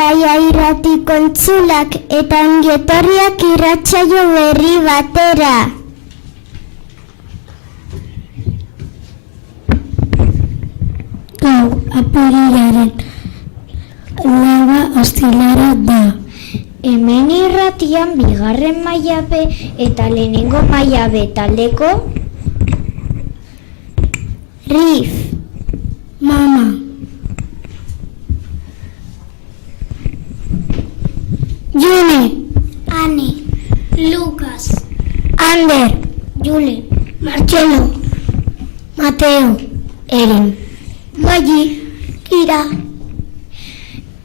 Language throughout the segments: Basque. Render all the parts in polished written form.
Alaia irratiko entzulak eta ongietorriak irratsaio berri batera. Gau, apirilaren laba ostilara da. Hemen irratian bigarren mailabe eta lehenengo mailabe taldeko Rif, Mama, June, Ani, Lucas, Ander, Juli, Marcelo, Mateo, Eren, Magi, Kira,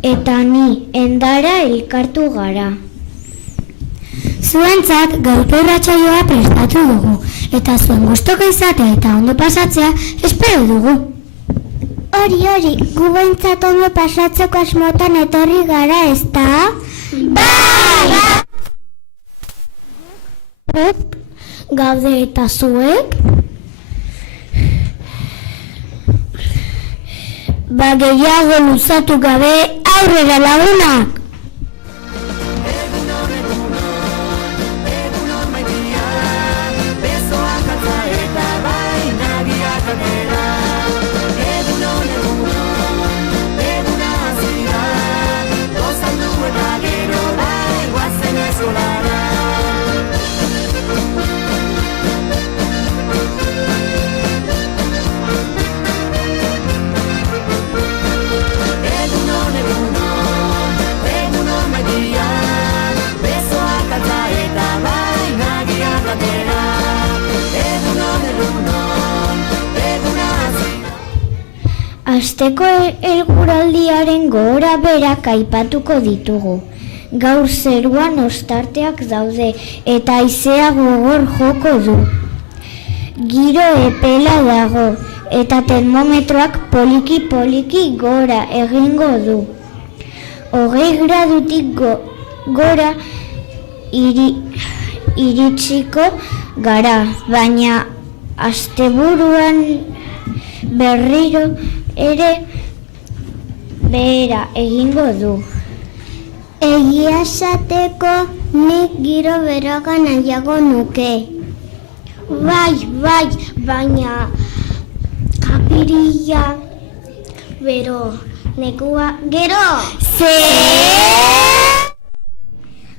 eta ni Endara elkartu gara. Zuentzat gaurko irratsaioa prestatu dugu, eta zuen gustuko izatea eta ondo pasatzea espero dugu. Hori, gu behintzat ondo pasatzeko asmotan etorri gara, ezta? Bai! Gaude eta zuek? Gehiago luzatu gabe aurrera lagunak! Asteko elguraldiaren gora berak aipatuko ditugu. Gaur zeruan ostarteak daude eta haizea gogor joko du. Giro epela dago eta termometroak poliki gora egingo du. 20 gradutik gora iritsiko gara, baina asteburuan berriro ere behera egingo du. Egia esateko nik giro beroa nahiago nuke. Bai, baina apirila bero, negua gero.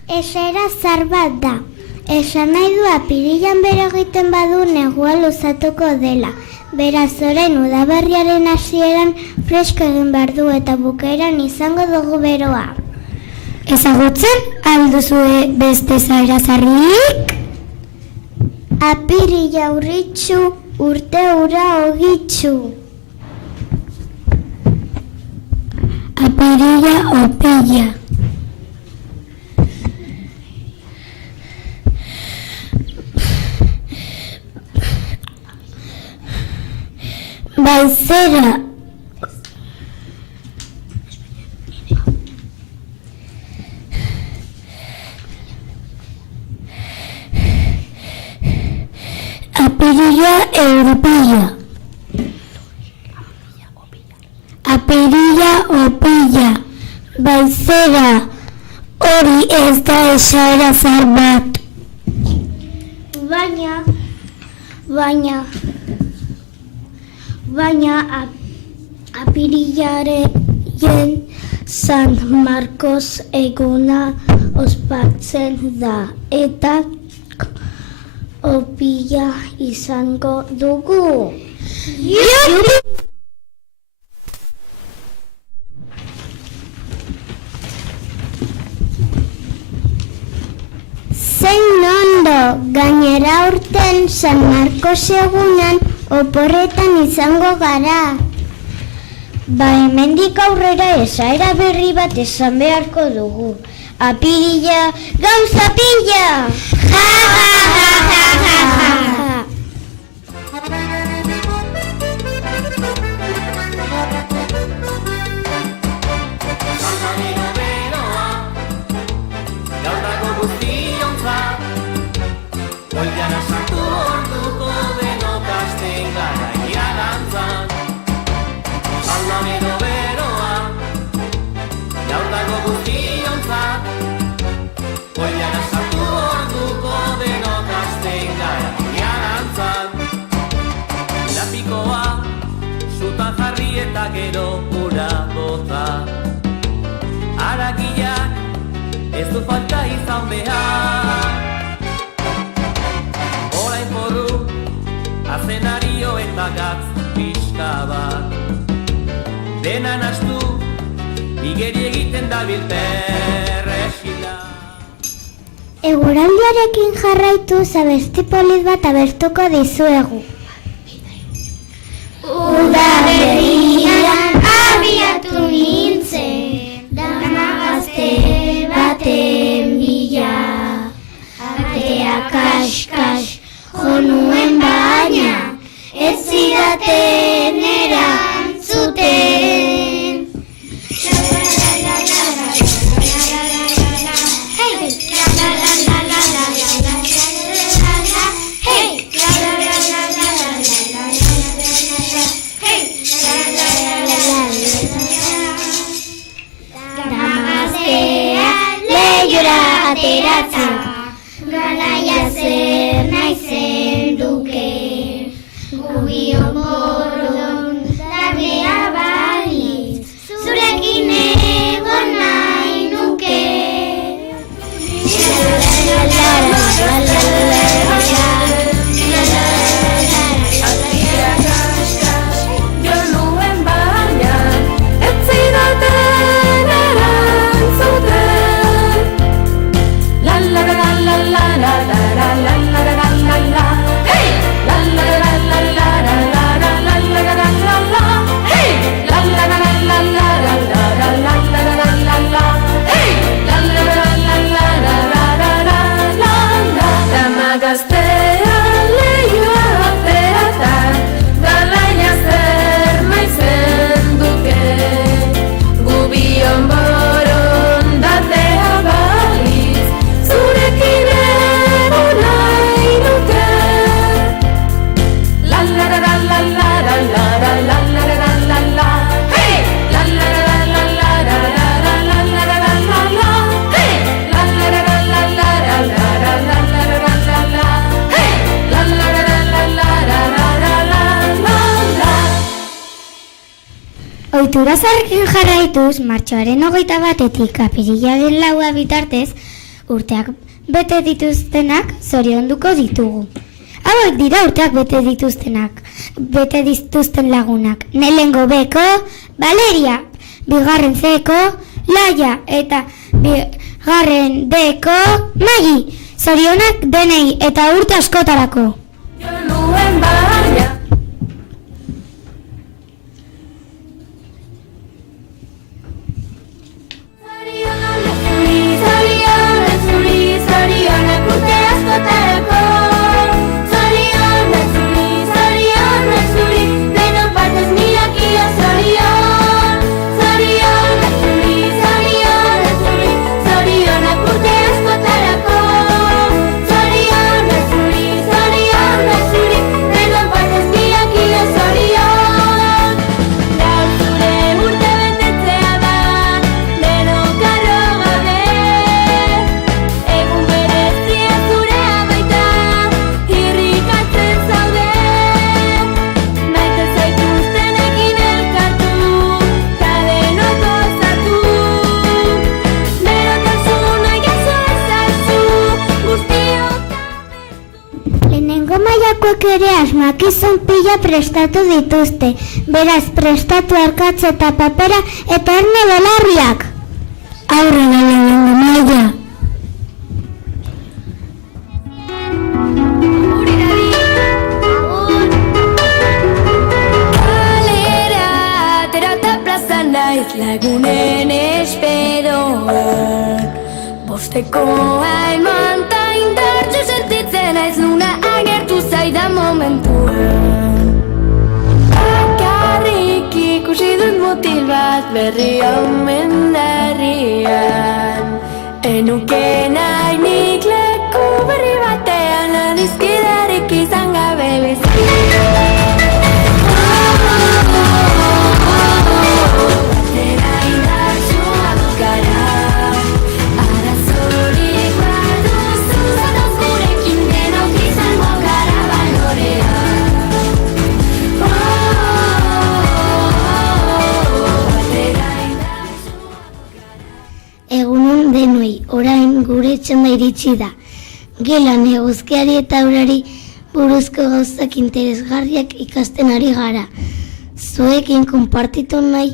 Esera zar bat da. Esan nahi du apirilan bero egiten badu negua luzatuko dela. Beraz orain udaberriaren hasieran fresko egin behar du eta bukaeran izango dugu beroa. Ezagutzen alduzue beste zaira zarrik? Apirila urritxu, urte ura ogitxu. Apirila opila. Baizera. Apirila europea. Apirila opila. Baizera. Hori ez da esaera zar bat. Baina apirilaren San Marcos eguna ospatzen da eta opila izango dugu. Zein ondo, gainera urten San Marcos egunan oporretan izango gara. Ba, hemendik aurrera esaera berri bat esan beharko dugu. Apirila gauza pila! Ja, Aldamero beroa, jaurdago eta gero ura bota. Haragiak ez du falta izan behar. Orain porru, azenario eta gatz pixka bat. Dena nastu, igeri egiten dabil perresila. Eguraldiarekin jarraitu abesti polit bat abertuko dizuegu. Udaberrian abiatu nintzen, dama gazte baten bila. Atea kas-kas jo nuen baina, ez zidaten erantzuten. Ateratzen, garaia zer naizen duke, gubion boron tardea balitz, zurekin egon nahi nuke. Jo nuen baina, ez zidaten erantzuten. La la la la la la la la la la la la la la. Hey! La la la la la la la la la la la la la. Hey! La la la la la la la la la la la la la. Hey! La la la la la la la la la la. Dama gaztea leihoa ateratzen, galaia zer naizen duke, gubion borondatea balitz, zurekin egon nahi nuke. La la la la la la la la la la la la la. Hey! La la la la la la la la la la la la la. Hey! La la la la la la la la la la la la la. Hey! La la la la la la la la la la la. Ohitura zaharrekin jarraituz, martxoaren 21etik apirilaren 4 bitartez, urteak bete dituztenak zorionduko ditugu. Hauek dira urteak bete dituzten lagunak. Lehenengo Beko, Valeria, bigarren Ceko, Laia eta bigarren Deko, Magi. Zorionak denei eta urte askotarako. Jo nuen baina. Zorionak urte askotarako. Zorionak zuri, denon partez mirakia zorion. Zorionak zuri, zorionak urte askotarako. Zorionak zuri, denon partez mirakia zorion. Gaur zure urte betetzea da, denok arro gabe. Egun berezia zurea baita, irrikatzen zaude. Maite zaituztenekin elkartu, ta denok gozatu. Berotasuna jaso ezazu, guztiok Lehenengo mailakoek ere asmakizun pila prestatu dituzte. Beraz, prestatu arkatz eta papera eta erne belarriak. Aurrera lehenengo maila. kalera aterata plaza naiz lagunen esperoan. Bostekoa eman ta indartxo sentitzen naiz luna agertu zaidan momentuan. Bakarrik ikusi dut mutil bat berri omen herrian. Enuke nahi nik leku berri batean adizkidarik izan gabe bezala. Batera indartsua dut gara, arazorik baduzu zanoz gurekin denok izango gara balorea. txanda iritsi da. Gelan eguzkiari eta urari buruzko gauzak interesgarriak ikasten ari gara. Zuekin konpartitu nahi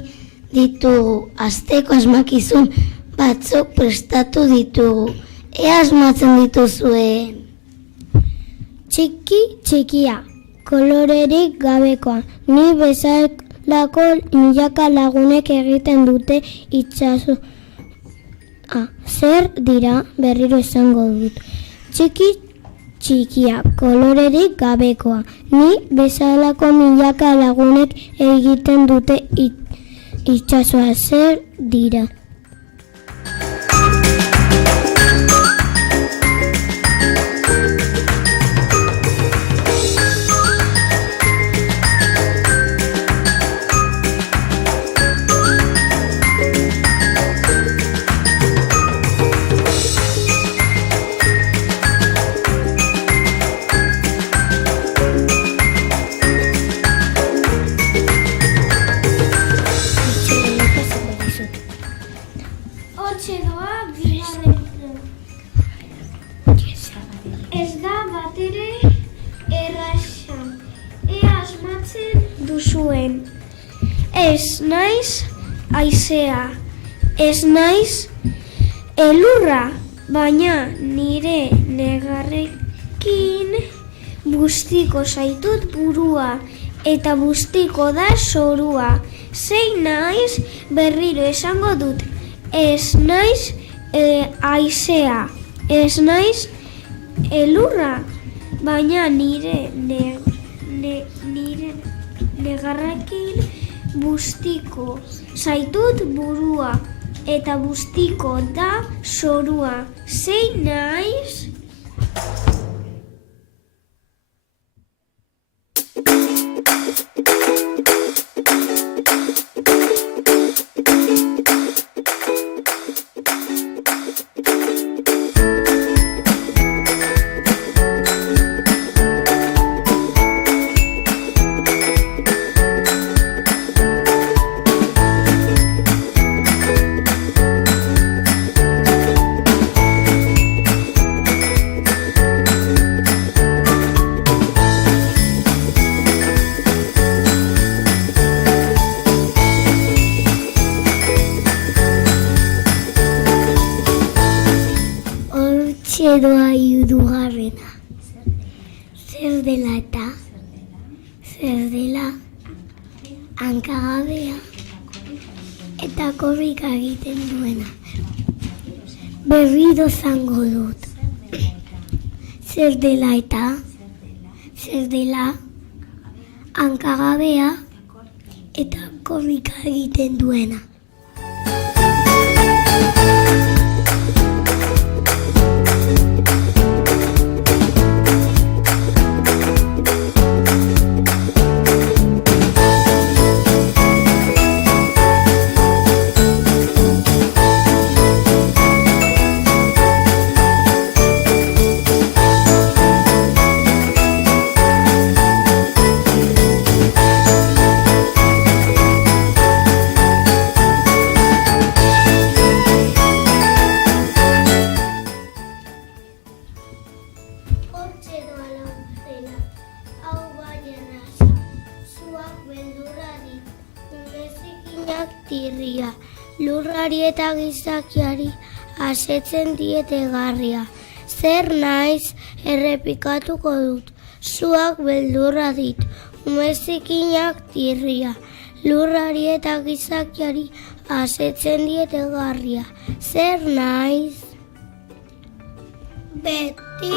ditugu, asteko asmakizun batzuk prestatu ditugu. Ea asmatzen dituzue. Txikia, kolorerik gabekoa, ni bezalako milaka lagunek egiten dute itxaso. Zer dira berriro esango dut. Txikia, kolorerik gabekoa, ni bezalako milaka lagunek egiten dute itxasoa. Zer dira. Ez da batere erraza, ea asmatzen duzuen. Ez naiz haizea, ez naiz elurra, baina nire negarrekin bustiko zaitut burua, eta bustiko da zorua. Zein naiz berriro esango dut, ez naiz haizea, ez naiz elurra, baina nire negarrekin bustiko zaitut burua, eta bustiko da zorua. Zein naiz? Doa hirugarrena. Zer dela eta? Zer dela hankagabea eta korrika egiten duena. Berriro zango dut. Zer dela eta? Zer dela hankagabea eta korrika egiten duena. Lurrari eta gizakiari asetzen diete garria. Zer naiz errepikatuko dut. Zuak beldurra dit, umezikinak tirria. Lurrari eta gizakiari asetzen diete garria. Zer naiz? Beti.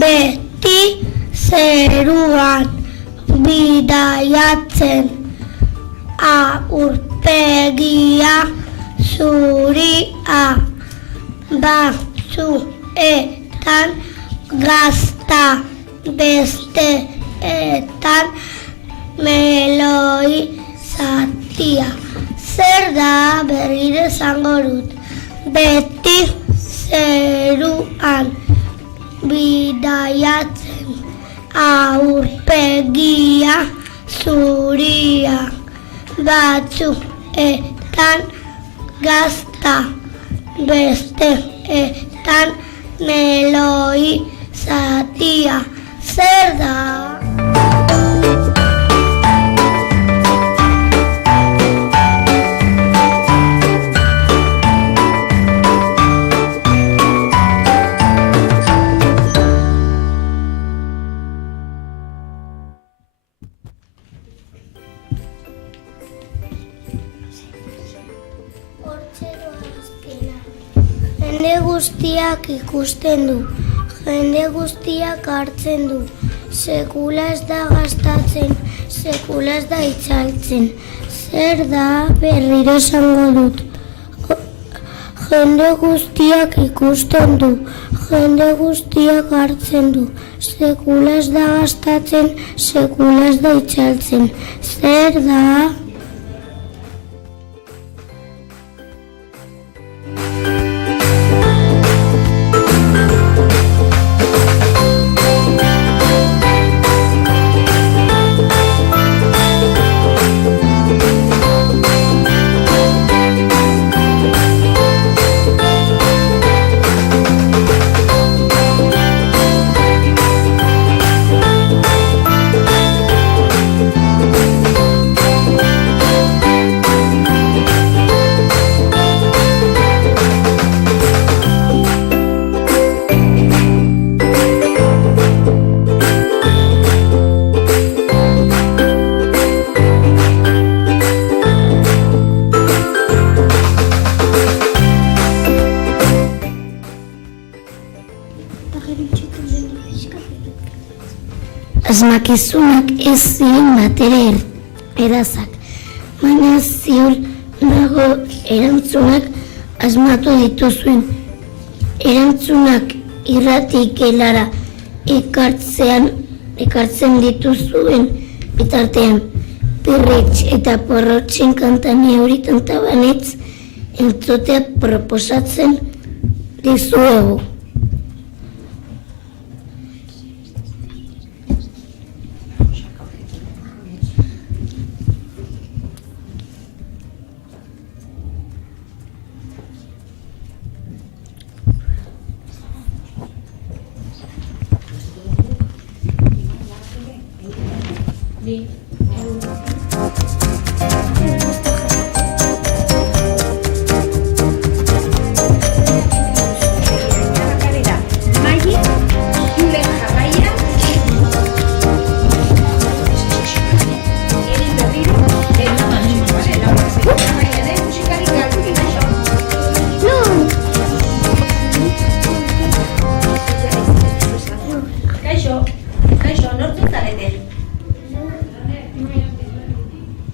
Beti zeruan bidaiatzen aurpegia zuria batzuetan gazta besteetan meloi zatia. Zer da berriro esango dut, beti zeruan bidaiatzen aurpegia zuria, batzuetan gazta, besteetan meloi zatia. Zer da? Jende guztiak ikusten du, jende guztiak hartzen du, sekula ez da gastatzen, sekula ez da itzaltzen. Zer da berriro esango dut, jende guztiak ikusten du, jende guztiak hartzen du, sekula ez da gastatzen, sekula ez da itzaltzen. Zer da? Asmakizunak ez ziren batere erazak, baina ziur nago erantzunak asmatu dituzuen. Erantzunak irratik gelara ekartzen dituzuen bitartean. Pirritx eta porrotxen kantani hori tantabanetz entzutea proposatzen dizuegu.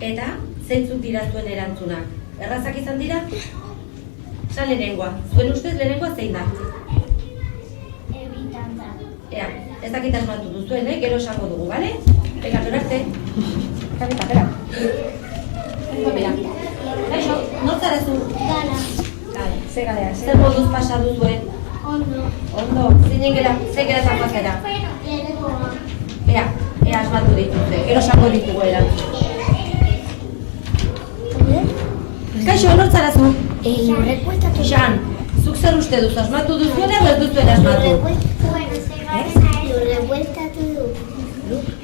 Eta, zeintzuk dira zuen erantzunak? Errazak izan dira? Zan lehenengoa. Zuen ustez lehenengoa zein da? Ea, ez dakit asmatu duzuen, gero esango dugu, bale? Ega, norarte. Bera. Bera. Kaixo, nortzara zu? Gala. Gale, ze galea. Zer moduz pasa duzuen? Ondo. Ondo, zinen gera, ze gera zapakera? Lehenengoa. Ea asmatu dituzte, gero esango ditugu erantzun. Kaixo, nortzara zu? Lurrekueltatu. Xan, zuk zer uste duz, asmatu duzuen edo ez duzuen asmatu? Lurrebueltatu du.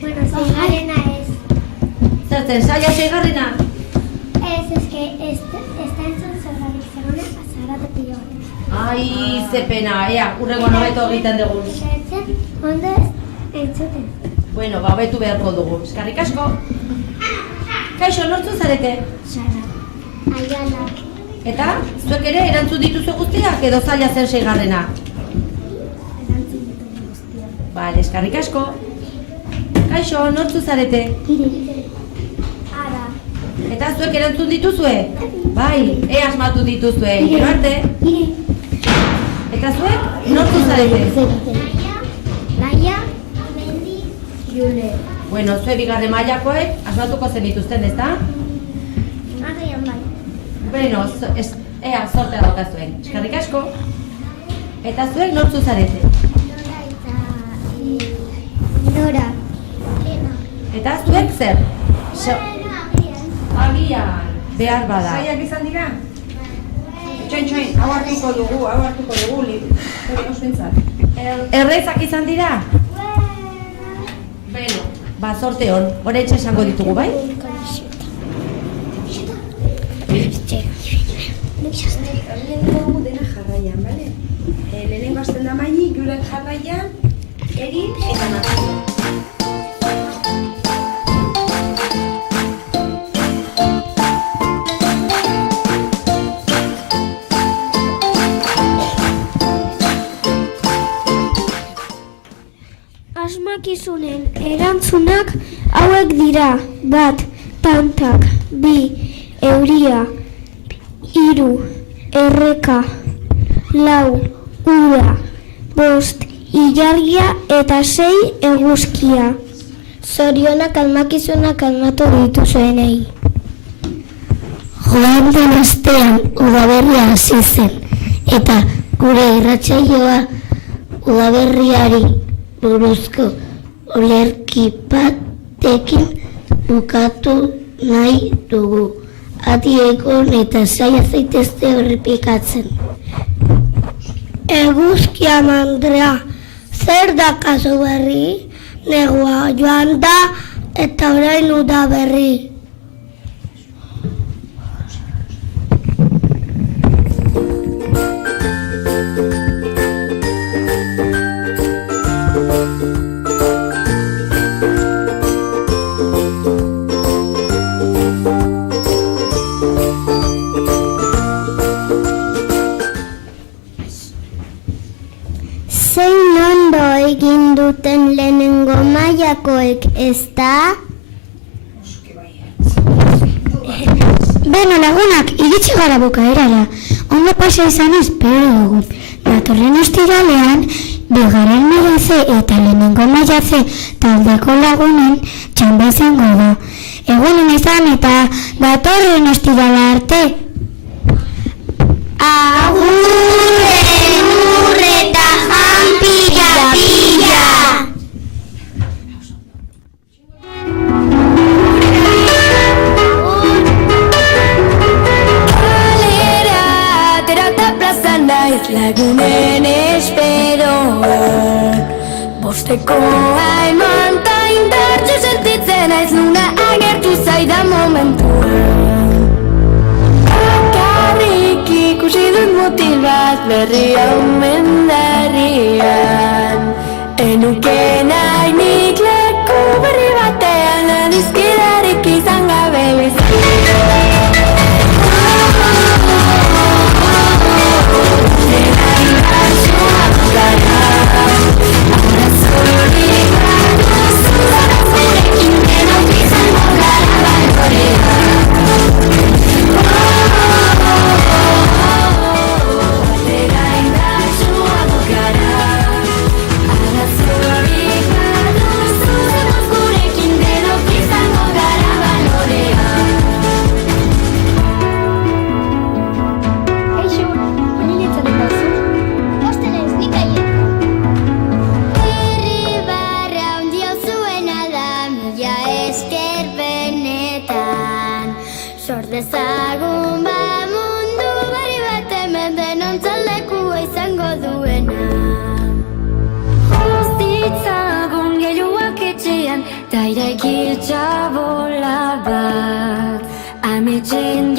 Bueno, zeigarrena ez. Zertzen, saia zeigarrena? Ez que está entzun zergarik, zegona pasara te pillo. Ai, ze pena, ea, urrengoan hobeto egiten dugu. Zertzen, ondo entzuten. Bueno, hobetu beharko dugu, eskarrik asko. Kaixo, nortzu zarete? Sara. Aiala. Eta, zuek ere erantzun dituzu guztiak edo zaila zen seigarrena? Erantzun ditugu guztiak. Bale, eskarrik asko. Kaixo, nortzu zarete? Iri. Ara. Eta zuek erantzun dituzue? Bai, asmatu dituzue, gero arte? Iri. Eta zuek, nortzu zarete? Laia. Jule. Bueno, zue bigarren mailakoek asmatuko zenituzten, ezta? Agian bai. Bueno, ea sortea daukazuen. Eskerrik asko. Eta zuek nortzu zarete? Nora. Eta zuek zer? Agian. Behar bada. Zaiak izan dira? Txoin, hau hartuko dugu, hori ospentzat. Errezak izan dira? Beno, ba, sorte hon. Horetxe esango ditugu, bai? Lehenengo dena jarraian, bale? Lehenengo azten da maini, gure jarraian, egin eta natzio. Asmakizunen erantzunak hauek dira: 1. Tantak, 2. Euria, 3. Erreka, 4. Ura, 5. Ilargia eta 6. Eguzkia. Zorionak asmakizunak asmatu dituzuenei. Joan den astean udaberria hasi zen, eta gure irratsaioa udaberriari buruzko olerki batekin bukatu nahi dugu. Adi egon eta saia zaitezte errepikatzen. Eguzkia mandrea, zer da kaso berri? Negua joan da eta orain udaberri. Zein ondo egin duten lehenengo mailakoek, ezta? Beno lagunak, iritsi gara bukaerara. Ondo pasa izan espero dugu. Datorren ostiralean, bigarren maila C eta lehenengo maila C taldeko lagunen txanda izango da. Egunen izan eta datorren ostirala arte. Agur eta jan pila. Kalera, terata plazan naiz lagunen esperoan. Bostekoa eman ta indartxo sentitzen naiz luna agertu zaidan momentuan. Bakarrik ikusi dut mutil bat berri omen darrian. Enuke nahi nik leku berri batean adizkidarik izan gabe dezagun ba mundu berri bat hemen denon txaldekua izango duena. Guztitzagun gehiuak etxean, ta iraiki txabola bat, ametxen